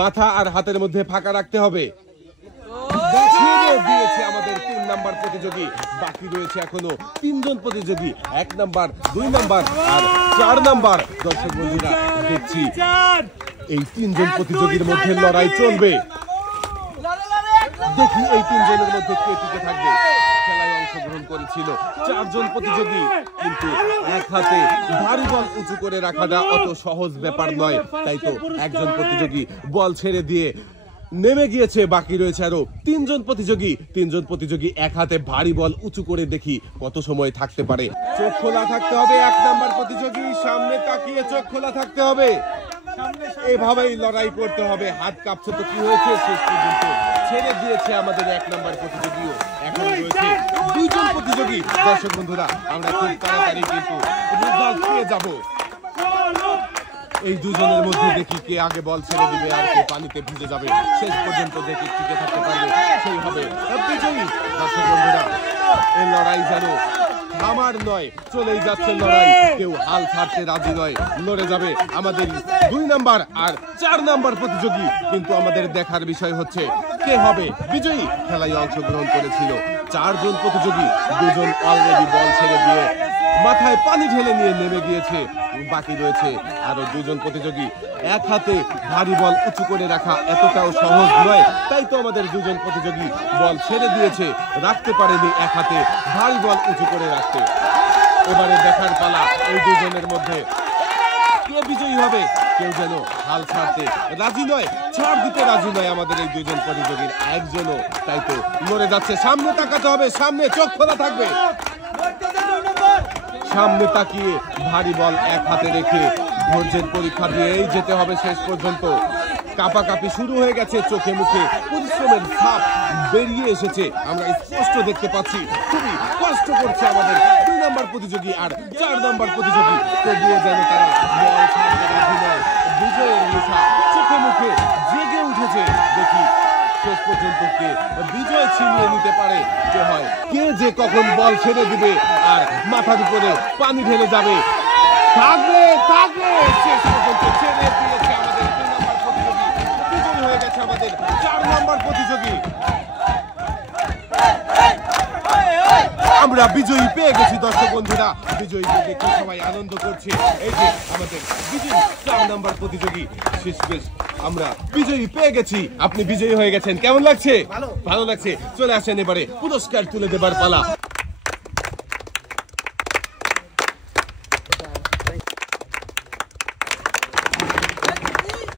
মাথা আর হাতের মধ্যে ফাঁকা রাখতে হবে। দেখিয়ে দিয়েছে আমাদের 3 নাম্বার প্রতিযোগী। বাকি রয়েছে এখনো 3 জন প্রতিযোগী, 1 নাম্বার, 2 নাম্বার আর 4 নাম্বার। দর্শক বন্ধুরা, দেখছি এই 3 জন প্রতিযোগীর মধ্যে লড়াই চলবে। দেখি এই 3 জনের মধ্যে কে টিকে থাকবে। খেলায় অংশগ্রহণ করেছিল 4 জন প্রতিযোগী, কিন্তু এক হাতে ভারী বল উঁচু করে রাখাটা অত সহজ ব্যাপার নয়। তাই তো একজন প্রতিযোগী বল ছেড়ে দিয়ে নেমে গিয়েছে। বাকি রয়েছে আরো 3 জন প্রতিযোগী। 3 জন প্রতিযোগী এক হাতে ভারী বল উঁচু করে, দেখি কত সময় থাকতে পারে। চোখ খোলা থাকতে হবে। 1 নাম্বার প্রতিযোগী সামনে তাকিয়ে চোখ খোলা থাকতে হবে। এভাবেই লড়াই করতে হবে। হাত কাঁপছে তো কি হয়েছে, শেষ পর্যন্ত ছেড়ে দিয়েছে আমাদের 1 নাম্বার প্রতিযোগীও। এখন রয়েছে 2 জন প্রতিযোগী। দর্শক বন্ধুরা, আমরা খুব তাড়াতাড়ি কিন্তু রেজাল্ট পেয়ে যাব। এই 2 জনের মধ্যে দেখি কে আগে বল ছেড়ে দিবে আর কে পানিতে ভিজে যাবে। শেষ পর্যন্ত দেখি টিকে থাকতে পারবে, সেই হবে বিজয়ী। দর্শক বন্ধুরা, এই লড়াই যেন আমার নয়, চলেই যাচ্ছে লড়াই। কেউ হাল ছাড়তে রাজি নয়, লড়ে যাবে আমাদের 2 নাম্বার আর 4 নাম্বার প্রতিযোগী। কিন্তু আমাদের দেখার বিষয় হচ্ছে কে হবে বিজয়ী। খেলায় অংশগ্রহণ করেছিল 4 জন প্রতিযোগী। 2 জন অলরেডি বল ছেড়ে দিয়ে মাথায় পানি ঢেলে নিয়ে নেমে গিয়েছে। বাকি রয়েছে আরো 2 জন প্রতিযোগী। এক হাতে ভারী বল উঁচু করে রাখা এতটাও সহজ নয়। তাই তো আমাদের 2 জন প্রতিযোগী বল ছেড়ে দিয়েছে, রাখতে পারেনি এক হাতে ভারী বল উঁচু করে রাখতে। এবারে দেখার পালা এই 2 জনের মধ্যে কে বিজয়ী হবে। কেউ যেন হাল ছাড়তে রাজি নয়, ছাড় দিতে রাজি নয় আমাদের এই 2 জন প্রতিযোগীর একজনও। তাই তো লড়ে যাচ্ছে। সামনে তাকাতে হবে, সামনে চোখ খোলা থাকবে। সামনে তাকিয়ে ভারী বল এক হাতে রেখে ধৈর্যের পরীক্ষা দিয়েই যেতে হবে শেষ পর্যন্ত। কাঁপাকাঁপি শুরু হয়ে গেছে, চোখে মুখে পরিশ্রমের ছাপ বেরিয়ে এসেছে। আমরা স্পষ্ট দেখতে পাচ্ছি খুবই কষ্ট করছে আমাদের 2 নাম্বার প্রতিযোগী আর 4 নাম্বার প্রতিযোগী। তবুও যেন তারা বল ছাড়তে রাজি নয়। বিজয়ের নেশা চোখে মুখে জেগে উঠেছে। দেখি শেষ পর্যন্ত কে বিজয় ছিনিয়ে নিতে পারে, কে হয়, কে যে কখন বল ছেড়ে দিবে আর মাথার উপরে পানি ঢেলে যাবে। থাকবে থাকবে, শেষ পর্যন্ত ছেড়ে দিয়েছে আমাদের 2 নাম্বার প্রতিযোগী। বিজয়ী হয়ে গেছে আমাদের 4 নাম্বার প্রতিযোগী। আমরা বিজয়ী পেয়ে গেছি। দর্শক বন্ধুরা, বিজয়ী দেখে সবাই আনন্দ করছে। এই যে আমাদের বিজয়ী 4 নাম্বার প্রতিযোগী। শেষমেশ আমরা বিজয়ী পেয়ে গেছি। আপনি বিজয়ী হয়ে গেছেন, কেমন লাগছে? ভালো লাগছে। চলে আসেন, এবারে পুরস্কার তুলে দেবার পালা।